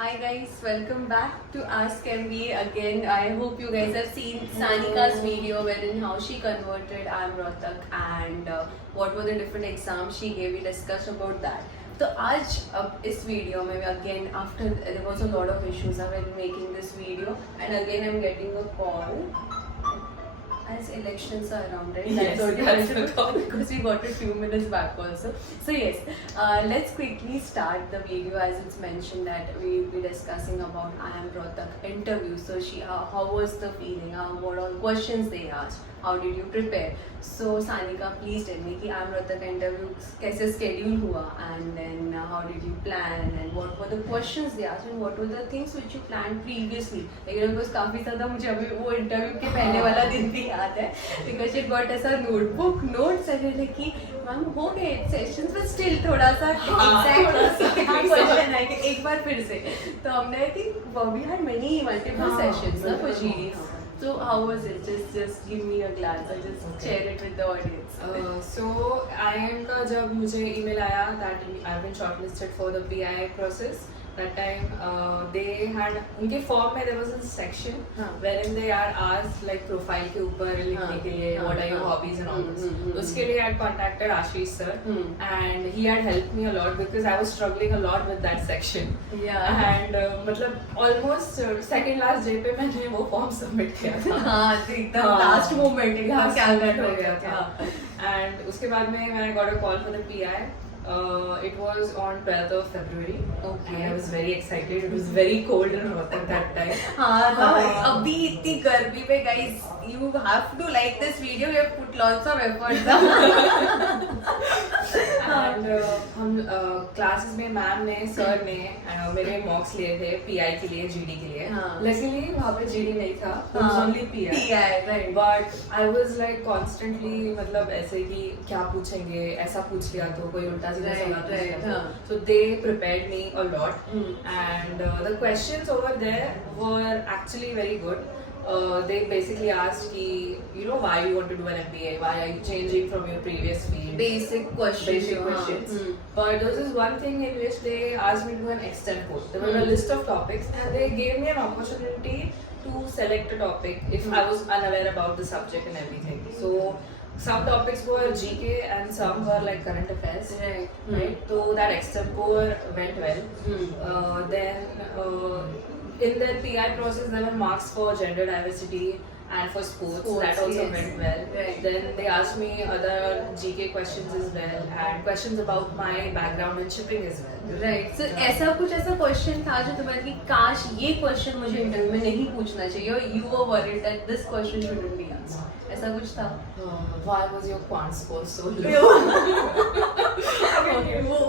Hi guys, welcome back to Ask MBA again. I hope you guys have seen Sanika's video wherein how she converted I'm Rohtak and what were the different exams she gave. We discussed about that. तो आज अब इस video में again after there was a lot of issues I was making this video and again I'm getting a call as elections are around, right? Yes, That's what that's you talk because we got it a few minutes back also. So yes, let's quickly start the video as it's mentioned that we will be discussing about I am Rohtak interview. So how was the feeling? What all questions they asked? How did you prepare? So Sanika, please tell me कि I am Rohtak interview कैसे schedule हुआ and then how did you plan and what were the questions they asked and what were the things which you planned previously? लेकिन बस काफी ज़्यादा मुझे अभी वो interview के पहले वाला दिन भी याद है because it got ऐसा notebook notes ऐसे कि मैम हो गए सेशंस but still थोड़ा सा exact question है कि एक बार फिर से तो हमने I think we had many multiple sessions ना for GDs. So how was it? Just give me a glance or just share it with the audience. So IIM का जब मुझे email आया that I've been shortlisted for the PI process. That time they had उनके form में there was a section wherein they are asked like profile के ऊपर लिखने के लिए what are your hobbies and all this. तो उसके लिए I had contacted Ashish sir and he had helped me a lot because I was struggling a lot with that section. Yeah. And मतलब almost second last day पे मैंने वो form submit किया था. हाँ एकदम last moment एकदम calculate हो गया था. And उसके बाद में when I got a call for the PI. It was on 12th of February. Okay. And I was very excited. It was very cold in Rohtak that time. हाँ अभी इतनी गर्मी में guys you have to like this video. We have put lots of effort. And हम classes में ma'am ने sir ने मेरे मॉक्स लिए थे पीआई के लिए जीडी के लिए. Luckily वहाँ पे जीडी नहीं था. It was only PI. Right. But I was like constantly मतलब ऐसे कि क्या पूछेंगे ऐसा पूछ लिया तो कोई उल्टा सीधा सवाल पूछ लिया तो. So they prepared me a lot. And the questions over there were actually very good. They basically asked why you want to do an MBA, why are you changing from your previous field, Basic questions. But there was one thing in which they asked me to do an extempore. There were a list of topics and they gave me an opportunity to select a topic if I was unaware about the subject and everything. So some topics were GK and some were like current affairs. Right. So that extempore went well. Then in their PI process, there were marks for gender diversity and for sports. That also went well. Right. Then they asked me other GK questions as well and questions about my background in shipping as well. Right. So ऐसा question था जो तुम्हारे कि काश ये question मुझे interview में नहीं पूछना चाहिए और you were worried that this question shouldn't be asked. ऐसा कुछ था? Why was your quant score so low?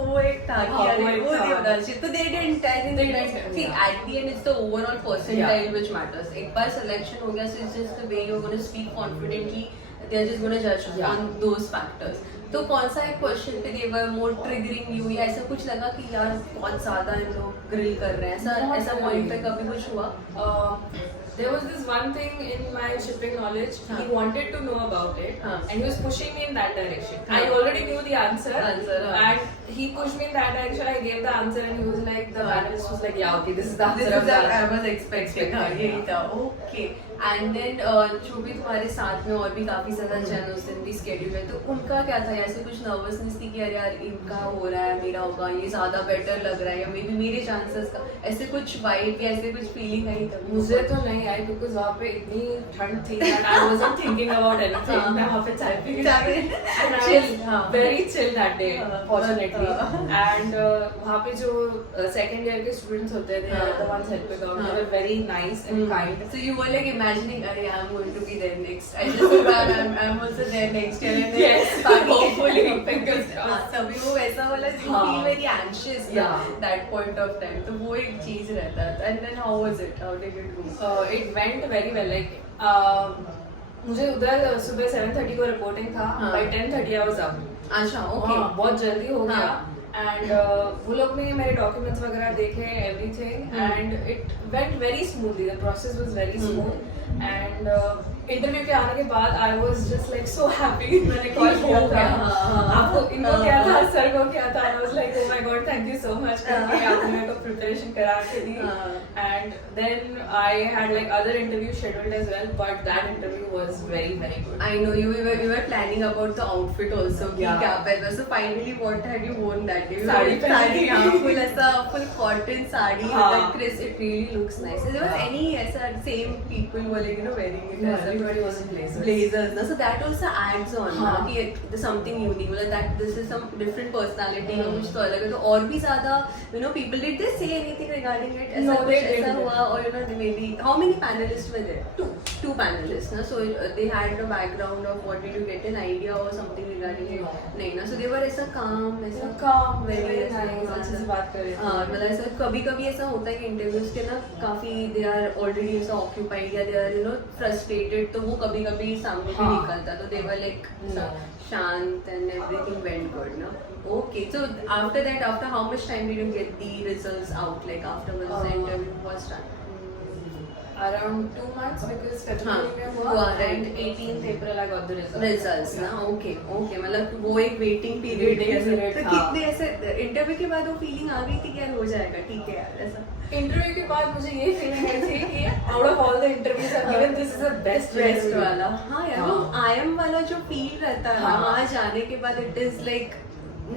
वो एक था कि यार वो नहीं होना चाहिए. तो they didn't. I think they didn't. See, at the end it's the overall percentile which matters. एक बार selection हो गया, so it's just the way you're going to speak confidently. They are just going to judge on those factors. तो कौन सा एक question पे they were more triggering you या ऐसा कुछ लगा कि यार बहुत ज़्यादा इन लोग ग्रिल कर रहे हैं ऐसा पॉइंट पे कभी कुछ हुआ? There was this one thing in my shipping knowledge. He wanted to know about it, and he was pushing me in that direction. I already knew the answer, and he pushed me in that direction. I gave the answer, and he was like, the analyst was like, "Yeah, okay, this is the answer." This is what I was expecting. हाँ यही था. Okay. And then जो भी तुम्हारे साथ में और भी काफी ज्यादा जन उस दिन भी स्केड्यूल है तो उनका क्या था ऐसे कुछ नर्वसनेस थी कि अरे यार इनका हो रहा है मेरा होगा ये ज्यादा बेटर लग रहा है या मे बी मेरे चांसेस का ऐसे कुछ वाइब या ऐसे कुछ फीलिंग आई तभी? मुझे तो नहीं आई बिकॉज वहाँ पे इतनी ठंड थी that I wasn't thinking about anything. मैं वहाँ पे चाय पी रही थी and very chill that day fortunately. And वहाँ पे जो second year के students होते थे the ones helping out they were very nice and kind. So you were like imagining, "Arey, I'm going to be there next. I just hope I'm also there next year." And yes, hopefully, fingers crossed. तभी वो वैसा वाला you feel very anxious that point of time. तो वो एक चीज रहता है. And then how was it? How did it go? It went very well. Like मुझे उधर सुबह 7:30 को रिपोर्टिंग था. By 10:30 I was up. अच्छा, okay. बहुत जल्दी हो गया. And वो लोग ने मेरे डॉक्यूमेंट्स वगैरह देखे everything and it went very smoothly. The process was very smooth and interview के आने के बाद I was just like so happy मैंने कॉल किया था आपको इनको क्या था सर को क्या था I was like oh my god thank you so much करके आपने मेरे को प्रिपरेशन करा के दी and then I had like other interview scheduled as well but that interview was very good I know we were planning about the outfit also कि Yeah. क्या पहनना so finally what had you worn that day? Sari पहनी थी। हाँ full ऐसा full cotton sari हाँ. like crisp it really looks nice. So there was Yeah. any ऐसा same people were like wearing it as a everybody was in blazers blazers ना so that also adds on ना हाँ. कि there's something unique मतलब that this is some different personality Hmm. कुछ तो अलग है तो और भी ज़्यादा people did they say anything regarding it No, ऐसा they कुछ ऐसा didn't. हुआ or maybe how many panelists were there? Two panelists ना so they had the background of what did you get an idea or something regarding it No. नहीं ना so they were ऐसा calm ऐसा काम very अच्छे से बात कर रहे हाँ थे मतलब ऐसा कभी कभी ऐसा होता है कि इंटरव्यूज के ना काफी दे आर ऑलरेडी ऐसा ऑक्यूपाइड या दे आर फ्रस्ट्रेटेड तो वो कभी कभी सामने भी हाँ. निकलता तो दे वर लाइक No. शांत एंड एवरीथिंग वेंट गुड ना okay so after that after how much time did you get the results out like after the interview was done around 2 months because February में हुआ, हुआ right. and 18th April I got the result. Results ना okay okay मतलब वो एक waiting period Waiting period तो था. कितने ऐसे इंटरव्यू के बाद वो फीलिंग आ गई थी कि यार हो जाएगा ठीक है यार ऐसा इंटरव्यू के बाद मुझे ये फीलिंग आई थी कि out of all the interviews I given this is the best best वाला हाँ यार वो IIM वाला जो फील रहता है ना हाँ. वहाँ जाने के बाद it is like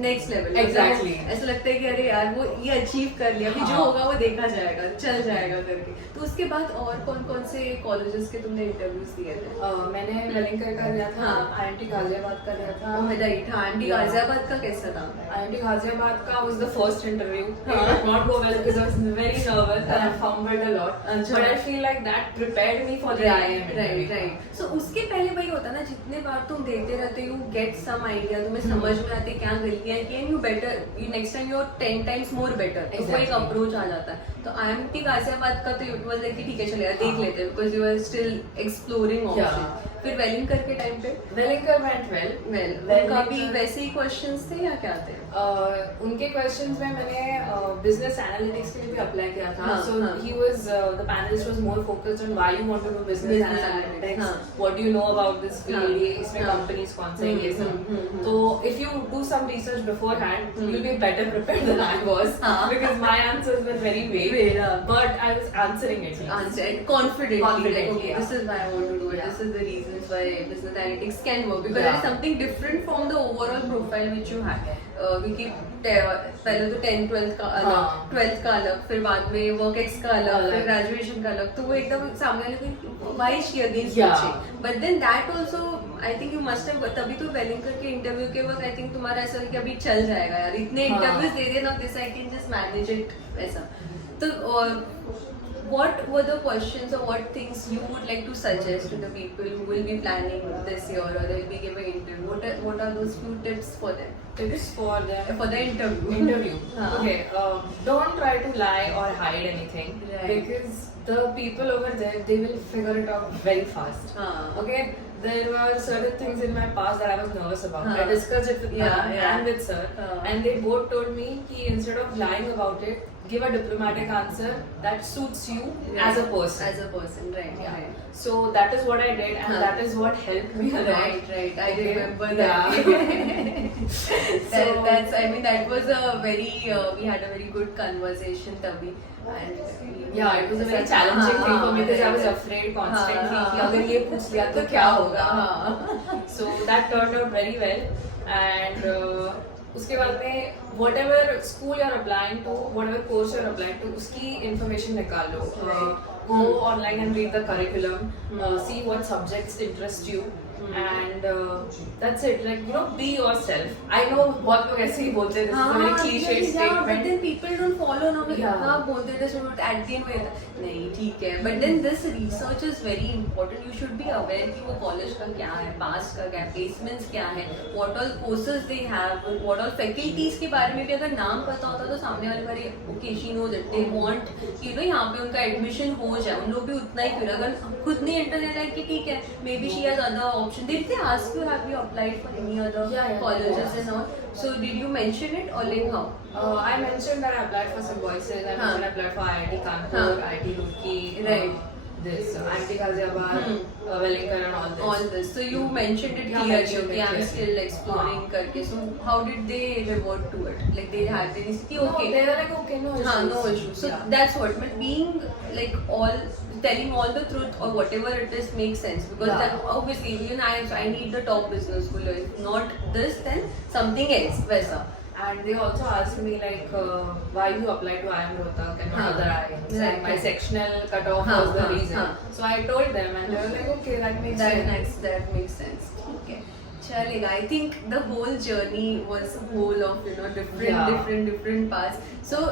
next level Exactly. ऐसा लगता है कि अरे यार वो ये अचीव कर लिया अभी जो हाँ. होगा वो देखा जाएगा चल जाएगा करके तो उसके बाद और कौन कौन से कॉलेजेस के तुमने इंटरव्यूज दिए थे मैंने वेलिंगकर का दिया था हाँ. IIT गाजियाबाद का दिया था राइट हाँ आंटी Yeah. गाजियाबाद का कैसा था IIT गाजियाबाद का was the first interview. हाँ. It did not go well because I was very nervous and I fumbled a lot. अच्छा. But I feel like that prepared me for the IIM interview. Right so उसके पहले वही होता है ना जितने बार तुम देते रहते यू गेट सम आइडिया तुम्हें समझ में आते क्या गलतियां की and you better you next time you are 10 times more better तो वो एक Exactly. अप्रोच आ जाता है तो IIT गाजियाबाद का तो इट वाज लाइक ठीक है चलेगा देख लेते हैं because you are still exploring option फिर वेलिंग करके टाइम पे Wellinger went well. Well Wellinger- उनका भी वैसे ही क्वेश्चंस थे या क्या थे उनके क्वेश्चंस में मैंने बिजनेस एनालिटिक्स के लिए भी अप्लाई किया था हाँ, सो हाँ. He was the panelist was more focused on why you want to do business Business analytics हाँ. What do you know about this हाँ. फील्ड ये इसमें हाँ. कंपनीज कौन से हैं, ये सब हम्म. तो if you do some research beforehand hmm. You will be better prepared than I was हाँ. Because my answers were very vague Vague, हाँ. But I was answering it answer it confidently, Confidently, like okay yeah. this is why I want to do it Yeah. this is the reasons why business analytics can work because Yeah. it's something different from the overall profile which you had क्योंकि पहले तो 10th 12th का अलग हाँ. 12th का अलग फिर बाद में वर्क एक्स का अलग अलग. फिर ग्रेजुएशन का अलग तो वो एकदम सामने वाले को why she against Yeah. But then that also I think you must have तभी तो वेलिंगर के इंटरव्यू के वक्त आई थिंक तुम्हारा ऐसा है कि अभी चल जाएगा यार इतने हाँ. इंटरव्यूज दे दे ना this I can just manage it ऐसा तो what were the questions or what things you would like to suggest to the people who will be planning this year or they will be giving interview? What are those few tips for them? tips for them For the interview. interview. हाँ. Okay, don't try to lie or hide anything Right. because the people over there they will figure it out very fast. हाँ. Okay, there were certain things in my past that I was nervous about. हाँ. I discussed it with Yeah, them yeah. and with sir, हाँ. and they both told me कि instead of lying about it, give a diplomatic answer that suits you as a person. As a person, right? Yeah. Right. So that is what I did, and Huh. that is what helped me a lot. Right. I Okay. remember Yeah. that. That's. I mean, that was a very. We had a very good conversation, Tabi. And Yeah, it was a very challenging thing for me because I was right. afraid constantly हाँ, कि हाँ. अगर ये पूछ लिया तो क्या होगा. हाँ. So that turned out very well, and उसके बाद में whatever school you're applying to, whatever course you're applying to, उसकी information निकाल लो. Right. Go online and read the curriculum, see what subjects interest you. And that's it. Like, you know, be yourself. I know बहुत लोग ऐसे ही बोलते हैं. This is a very cliche but statement. then people don't follow now. Yeah. हाँ बोलते हैं just at the end में नहीं ठीक है. But then this research is very important. You should be aware कि वो college का क्या है, past का क्या है, placements क्या है, what all courses they have, what all faculties के बारे में भी अगर नाम पता होता तो सामने वाले बारे okay she knows it. They want you know यहाँ पे उनका admission हो जाए. उन लोग भी उतना ही फिर अगर खुद नहीं इंटरनेट है कि ठीक है maybe she has other option. Did they ask you have you applied for any other Yeah, colleges yes. and all? So did you mention it or like how? I mentioned that I applied for Symbiosis. I mentioned I applied for IIT Kanpur, Huh. IIT Roorkee, Right. this Anti Ghaziabad, Wellington and all this. All this. So you mentioned it Yeah, clearly. mentioned Okay, it I'm clearly. still exploring करके. So how did they revert to it? Like they had this कि No, okay. they were like, okay, no issues. हाँ, no issues. So Yeah. that's what. But being like telling all the truth or whatever it is makes sense because Yeah. that obviously I need the top business school. If not this, then something else. वैसा. And they also asked me like why you applied to IIM Rohtak and not Huh. other IIMs. Right. And my sectional cutoff Huh, was the huh, reason. huh. So I told them and they were like, okay, that makes sense. That makes sense. Okay. Chalega, I think the whole journey was whole of Yeah. different paths. So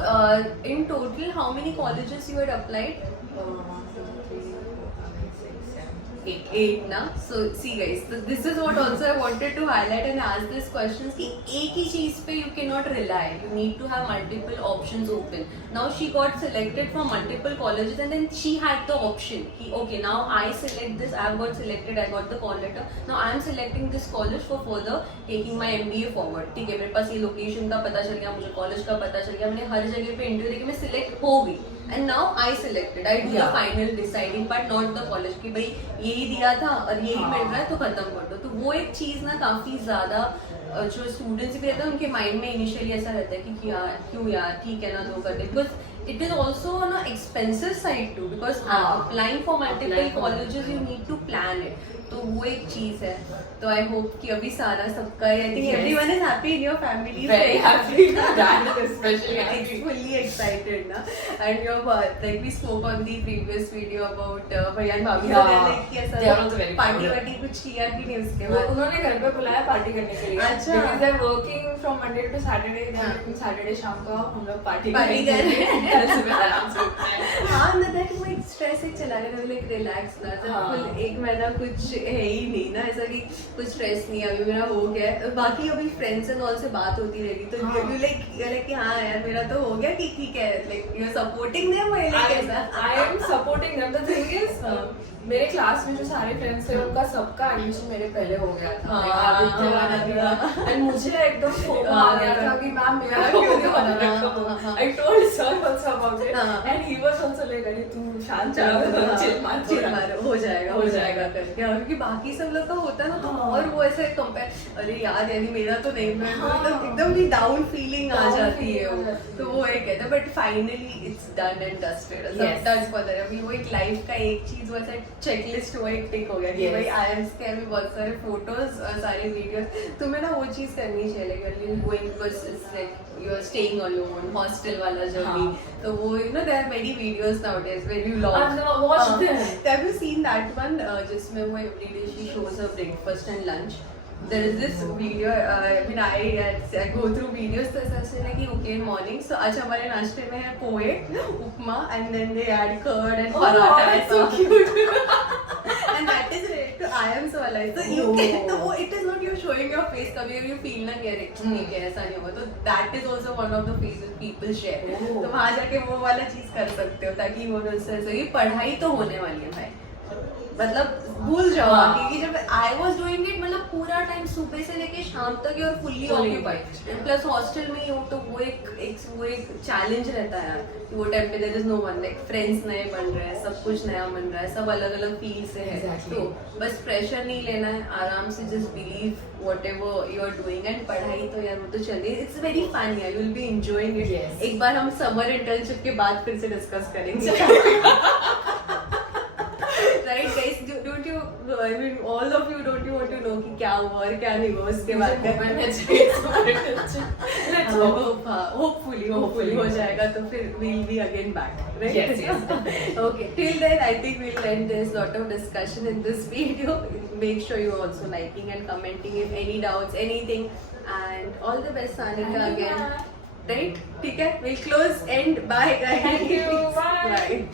in total, how many colleges you had applied? 1, 2, 3, 4, 5, 6, 7, 8. Eight ना. So see guys, so this is what also I wanted to highlight and ask this question कि एक ही चीज पे you cannot rely. You need to have multiple options open. Now she got selected from multiple colleges and then she had the option कि okay now I select this. I have got selected. I got the call letter. Now I am selecting this college for further taking my MBA forward. ठीक है मेरे पास ये location का पता चल गया, मुझे कॉलेज का पता चल गया, मैंने हर जगह पे इंटरव्यू देके मैं सिलेक्ट हो गई. And now I selected. I do the Yeah. final deciding part, not the college कि भाई यही दिया था और यही हाँ. मिल रहा है तो खत्म कर दो. तो वो एक चीज ना काफी ज्यादा जो स्टूडेंट्स भी रहते हैं उनके माइंड में इनिशियली ऐसा रहता है कि यार क्यों यार ठीक है ना दो कर दे because it is also on expensive side too because हाँ. Applying for multiple Applying for colleges you need to plan it. तो वो एक चीज है. तो आई होप कि अभी सारा सबका I think Yes. Everyone is happy in your family. Very happy. Dad is especially happy. fully excited na. And your like we spoke on the previous video about भैया भाभी Yeah. like कि ऐसा They are also very party proud. वार्टी कुछ किया कि नहीं उसके वो बाद. उन्होंने घर पे बुलाया पार्टी करने के लिए. अच्छा. Because they're working from Monday to Saturday. हाँ. Saturday शाम को हम लोग पार्टी पार्टी कर रहे हैं. कल सुबह आराम से उठना है. हाँ ना दैट वो एक स्ट्रेस एक चला रहे लाइक रिलैक्स ना जब हाँ. फुल एक महीना कुछ है ही नहीं ना ऐसा कि कुछ स्ट्रेस नहीं अभी मेरा हो गया है. बाकी अभी फ्रेंड्स एंड ऑल से बात होती रहेगी तो हाँ. यू लाइक कि हाँ यार मेरा तो हो गया कि ठीक है like you are supporting them I am supporting them. The thing is, मेरे क्लास में जो सारे फ्रेंड्स थे उनका सबका एडमिशन मेरे पहले हो गया था. हाँ. एंड मुझे एकदम फोमो आ गया था कि मैम मेरा क्यों नहीं हो रहा. I told sir also about it, हाँ. and he was also like अरे तू शांत रहो, चिल मार हो जाएगा हो जाएगा. करके. और क्योंकि बाकी सब लोग का होता है ना तो हाँ. और वो ऐसे कंपेयर अरे यार यानी मेरा तो नहीं मैं हाँ. मतलब एकदम ही डाउन फीलिंग आ Down जाती है feeling वो. आ जाती है. तो वो एक है but finally it's done and dusted सब Yes. Done for that. अभी वो एक लाइफ का एक चीज वो ऐसा चेकलिस्ट हुआ एक टिक हो गया कि Yes. भाई आईएम्स के अभी बहुत सारे फोटोज और सारे वीडियोस तुम्हें ना वो चीज करनी चाहिए like going because it's like you are staying alone hostel वाला जर्नी. हाँ. तो वो there are many videos nowadays where you log. I've never watched them. Have you seen that one जिसमें वो every day she shows her breakfast and lunch? There is this video. I mean, I go through videos. तो ऐसा से ना कि okay in morning. So आज हमारे नाश्ते में है पोहे, उपमा, and then they add curd and Oh, paratha. that's so cute. And that is related to IIMs वाला. So you can तो वो it is not you showing your face. कभी you feel ना कि अरे ठीक है ऐसा नहीं होगा. तो that is also one of the faces people share. Oh. तो वहाँ जाके वो वाला चीज कर सकते हो ताकि वो उससे ऐसे ये पढ़ाई तो होने वाली है भाई. मतलब भूल जाओ हाँ. क्योंकि जब आई वॉज डूइंग इट मतलब पूरा टाइम सुबह से लेके शाम तक और fully Fully occupied plus hostel में ही हो तो वो एक चैलेंज रहता है यार कि वो टाइम पे there is no one like friends नए बन रहे हैं सब कुछ नया बन रहा है सब अलग अलग फील्ड से है. Exactly. तो बस प्रेशर नहीं लेना है आराम से just believe whatever you are doing and पढ़ाई तो यार वो तो चल रही है. इट्स वेरी फन यार you will be enjoying it. Yes. एक बार हम समर इंटर्नशिप के बाद फिर से डिस्कस करेंगे. Right guys, don't you? I mean, all of you don't you want to know कि क्या हुआ और क्या नहीं हुआ उसके बाद hopefully हो जाएगा तो फिर we'll be again back, right? Yes, yes. Okay. Till then, I think we'll end this lot of discussion in this video. Make sure you're also liking and commenting if any doubts, anything, and all the best, Sanika again. Right? ठीक है? We'll close. End. Bye guys. Thank you. Bye. Bye.